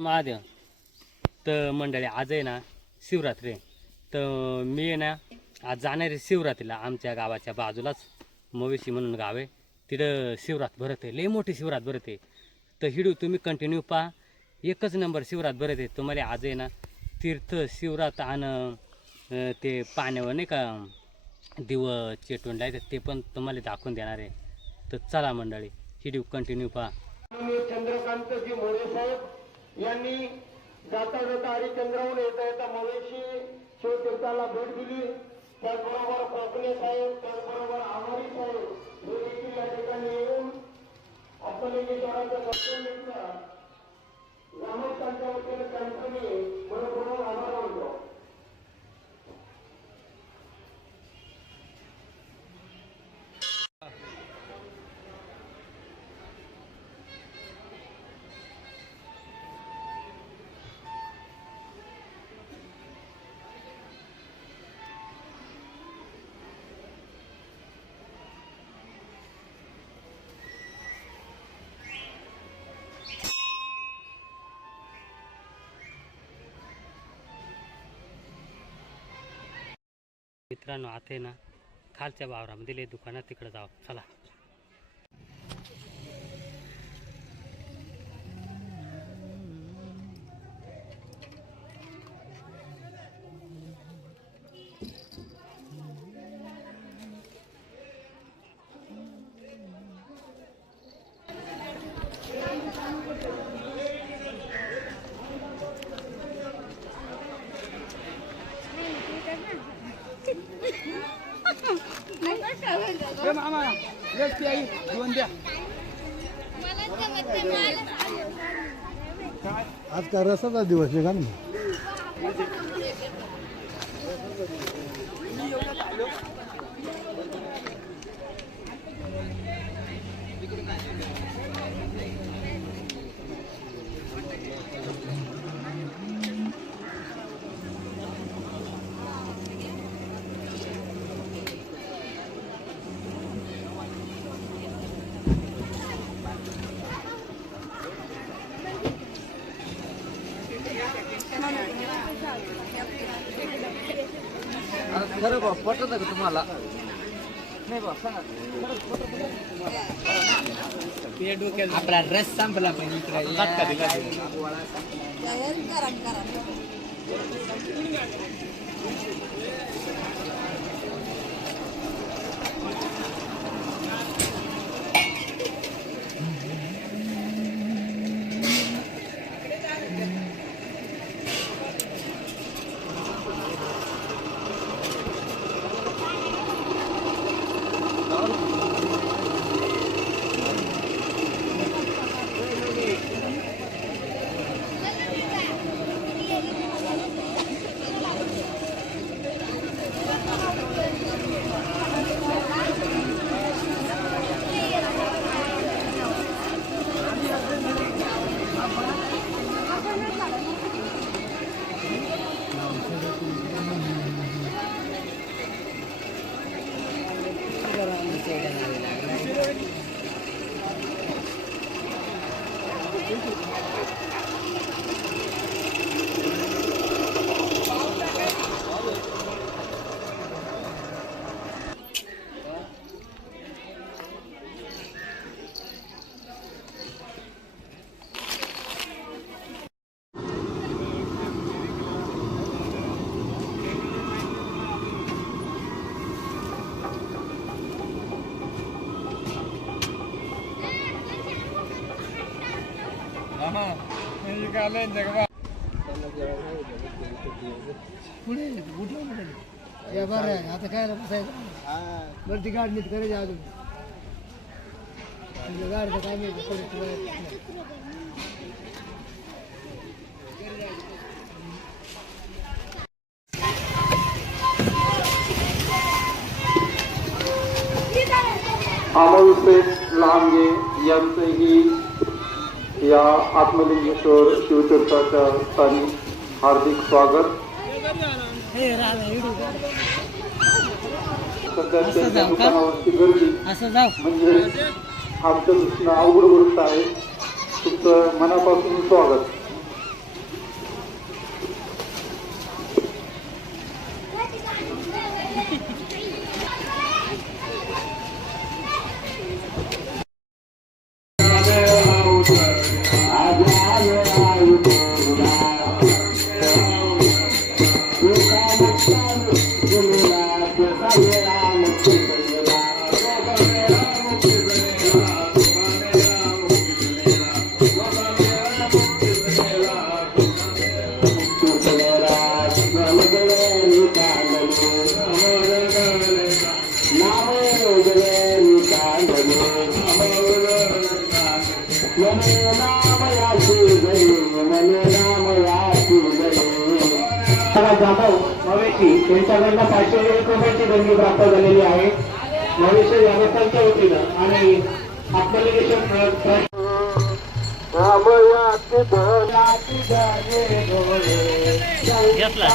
महादेव. तर मंडळी आज आहे ना शिवरात्री आहे. तर मी आहे ना आज जाणार आहे शिवरात्रीला. आमच्या गावाच्या बाजूलाच मवेशी म्हणून गाव आहे, तिथं शिवरात भरत आहे, लई मोठी शिवरात भरत आहे. तर हिडू तुम्ही कंटिन्यू पहा, एकच नंबर शिवरात भरत आहे. तुम्हाला आज आहे ना तीर्थ शिवरात आणि ते पाण्यावर नाही का दिवं चेटून लायचं ते पण तुम्हाला दाखवून देणार आहे. तर चला मंडळी हिडू कंटिन्यू पहा. चंद्रकांतजी मोरे साहेब यांनी जाता जाता हरिचंद्राहून येता येता मवेशी शिवतीर्थाला भेट दिली. त्याचबरोबर कोकणे साहेब, त्याचबरोबर आमारी साहेब हे देखील या ठिकाणी येऊन अपलिंगेश्वराचं दर्शन घेतलं. ग्रामस्थांच्या वतीने त्यांचं मी मनपूर्वक आभार मानतो. मित्रांनो आता आहे ना खालच्या वावरामध्ये लय दुकानात तिकडे जाऊ चला. मामा दोन द्या. आज का रसाचा दिवस आहे का ना. खरं बा पटत का तुम्हाला? नाही बा सांगा. आपला रस संपला बरं आता काय बसायचं वरती गाडी करायची अजून गाडीचं काय अमोल लांगे यांचंही या आत्मलिंगेश्वर शिवतीर्थाच्या स्थानी हार्दिक स्वागत. सध्या त्यांच्या दुकानावरची गर्दी म्हणजे आमच्या दृष्टीनं अवघड गोष्ट आहे. तुमचं मनापासून स्वागत. जाधव मवेशी यांच्याकडनं 501 रुपयाची देणगी प्राप्त झालेली आहे मवेशी व्यवस्थांच्या वतीनं आणि ऍप्लिकेशन घेतला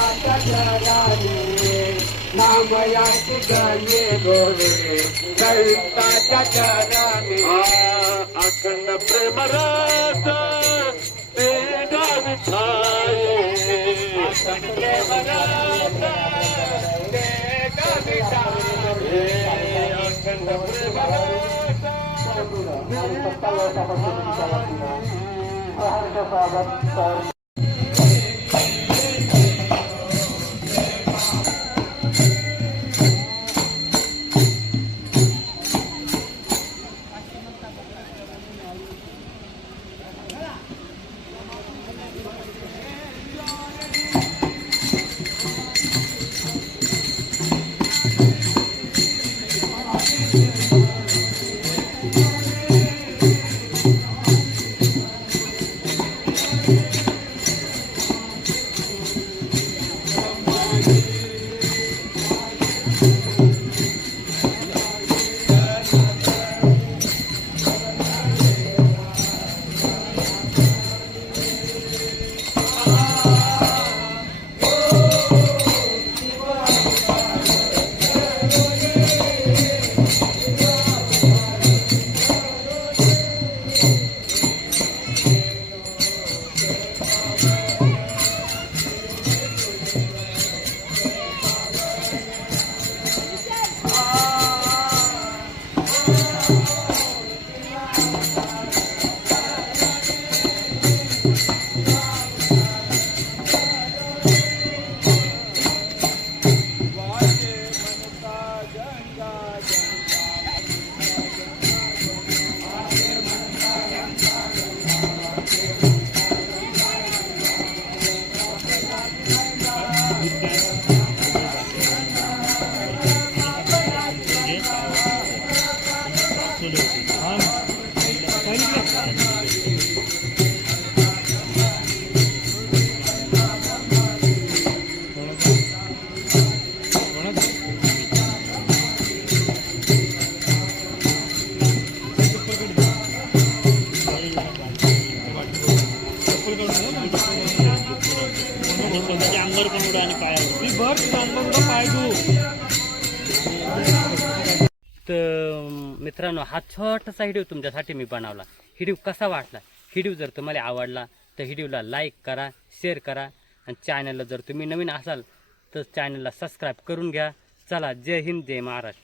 अखंड प्रेम रस ते गाविठाये अखंड प्रेम रस ते गाविठाये अखंड प्रेम रस तर मित्रांनो हा छोटासा व्हिडिओ तुमच्यासाठी मी बनवला. व्हिडिओ कसा वाटला? व्हिडिओ जर तुम्हाला आवडला तर व्हिडिओला लाईक करा, शेअर करा आणि चॅनलला जर तुम्ही नवीन असाल तर चॅनलला सबस्क्राईब करून घ्या. चला, जय हिंद, जय महाराष्ट्र.